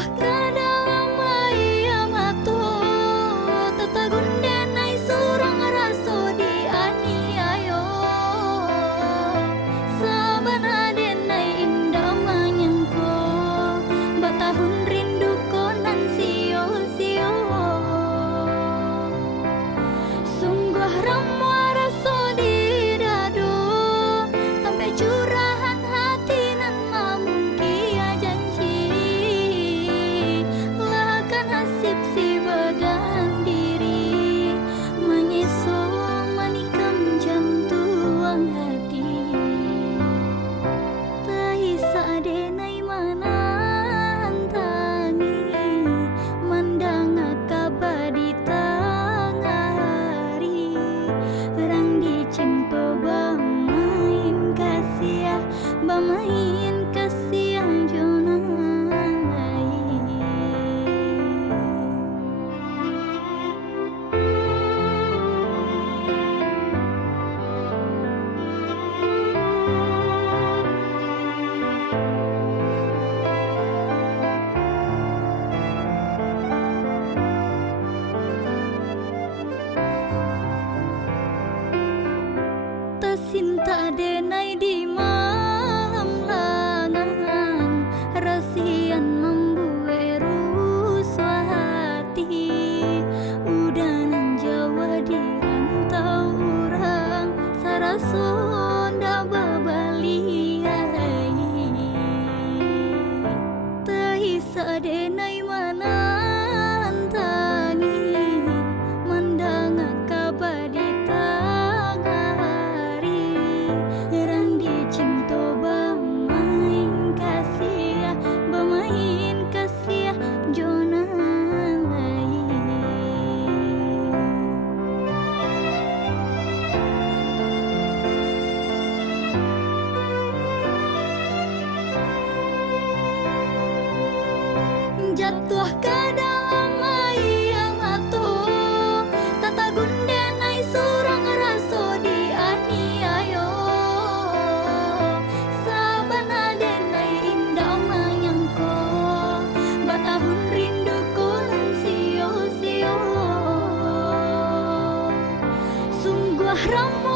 Jatuh ke dalam air mata, tatagun denai surang raso dianiaya. Sabana denai indah menyangka, batahun rindu konan sio-sio. Sungguh ramah raso di dado, sampai curahan hati nan mamun kia janji. Lahkan nasib si badan diri, menyeso manikam jam tuang hati. Taisa denai mana antangi, mandang kabadi tengah hari. Rang dicinta bamain kasih, bamain kasih jonan lain. Tasinta denai di malam langang, rasian membuat rusuh hati. Udanan Jawa di rantau orang, sarason da babaliai. Taisa denai mana antangi, mandang kabadi tengah hari. Rang dicinta bamain kasih, bamain kasih jonan lain. Jatuh ke dalam air mata, tatagun denai surang raso dianiaya. Sabana denai indah menyangka, batahun rindu konan sio-sio. Sungguh ramah